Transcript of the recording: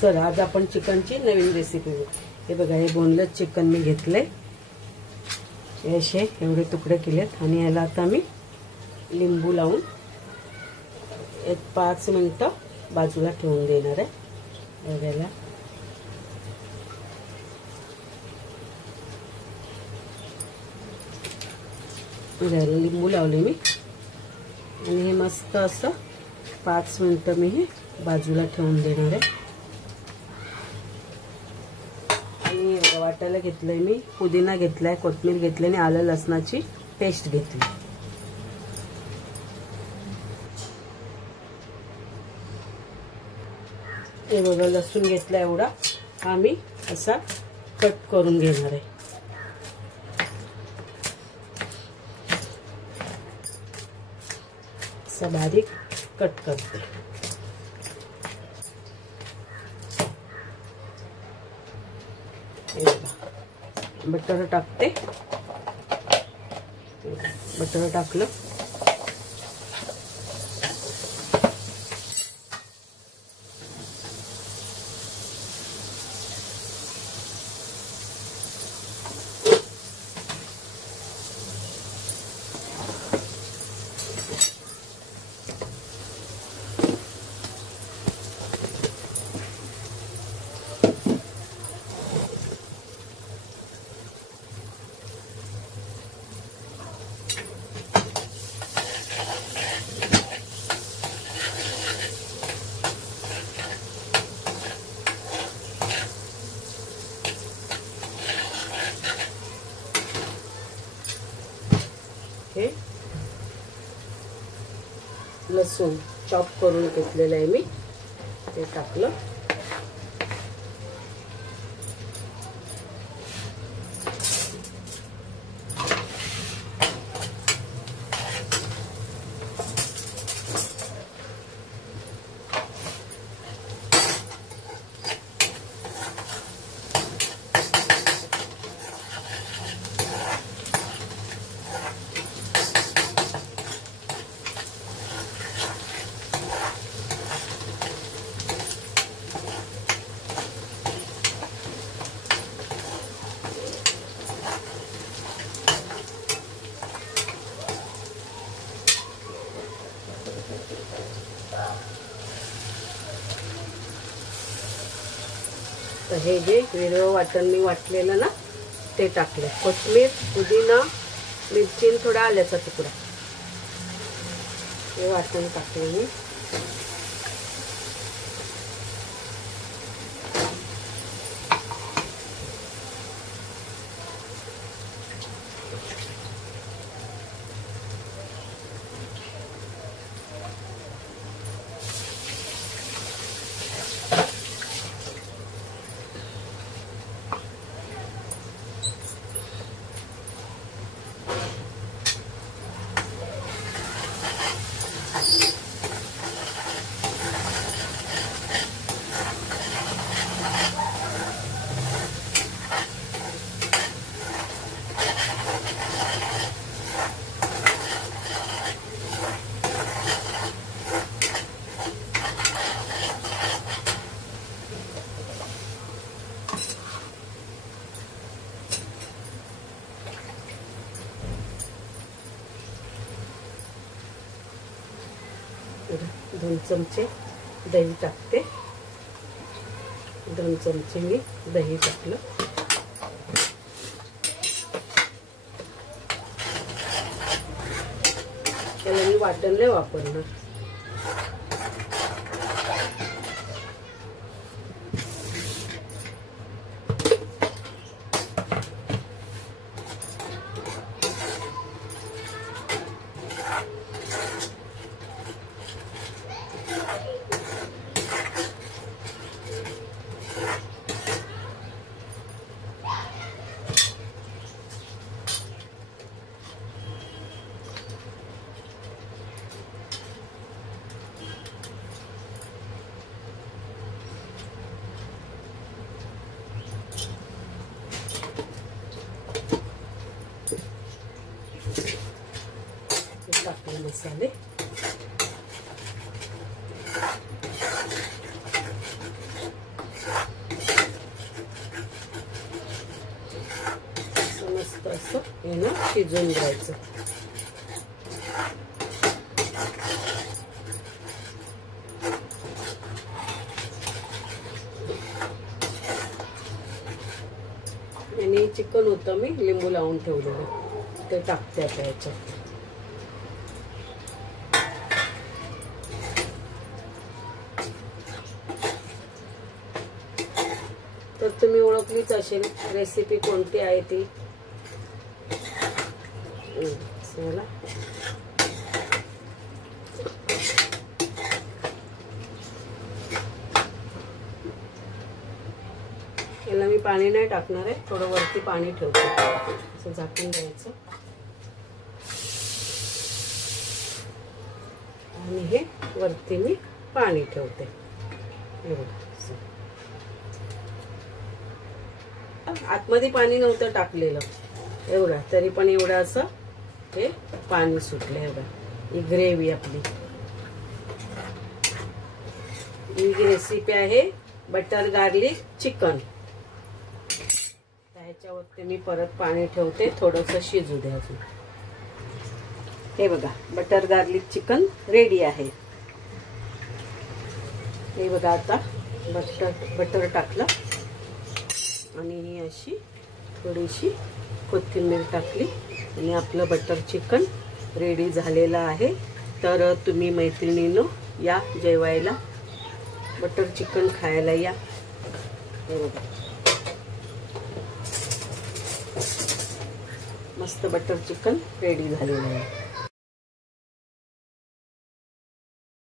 चला आज आपण चिकनची नवीन रेसिपी बघू। हे बघा, हे बोनलेस चिकन मी घेतले, असे एवढे तुकडे केलेत आणि याला आता मी लिंबू लावून एक 5 मिनिटं बाजूला ठेवून देणार आहे। बघायला लिंबू लावले मी आणि हे मस्त असं 5 मिनिटं मी हे बाजूला ठेवून देणार आहे। आणि वाटायला घेतलंय मी, पुदिना घेतलाय, कोथिंबीर घेतली आणि आलं लसणाची पेस्ट घेतली। हे बघा, लसूण घेतला एवढा आम्ही असा कट करून घेणार आहे। असा बारीक कट करते। बटर टाकते, बटर टाकलं, हे लसूण चॉप करून घेतलेलं आहे मी, ते टाकलं। तर हे जे वेगळं वाटण मी वाटलेलं ना ते टाकले, कोथिंबीर, पुदिना, मिरची, थोडा आल्याचा तुकडा, हे वाटण टाकले मी। दोन चमचे दही टाकते, 2 चमचे मी दही टाकलं। त्याला मी वाटण नाही वापरणार। टाकले मसाले, ना शिजून घ्यायचं. आणि चिकन होतं मी लिंबू लावून ठेवलेलं ते टाकते आता याच्यात. तर तुम्ही ओळखलीच असेल रेसिपी कोणती आहे ती. चला याला मी पाणी नाही टाकणार आहे, थोडं वरती पाणी ठेवते. असं झाकून द्यायचं आणि हे वरती मी पाणी ठेवते. हे बघा आतमध्ये पाणी नव्हतं टाकलेलं, हे बघा तरी पण एवढं असं हे पाणी सुटलं. हे बघा ही ग्रेव्ही आपली. ही रेसिपी आहे बटर गार्लिक चिकन. ह्याच्यावरती मी परत पाणी ठेवते, थोडंसं शिजू द्या अजून. हे बघा बटर गार्लिक चिकन रेडी आहे. हे बघा आता बटर टाकलं आणि ही अशी थोडीशी कोथिंबीर टाकली आणि आपलं बटर चिकन रेडी झालेलं आहे. तर तुम्ही मैत्रिणींनो या जेवायला, बटर चिकन खायला या. हे बघा मस्त बटर चिकन रेडी झालेलं आहे.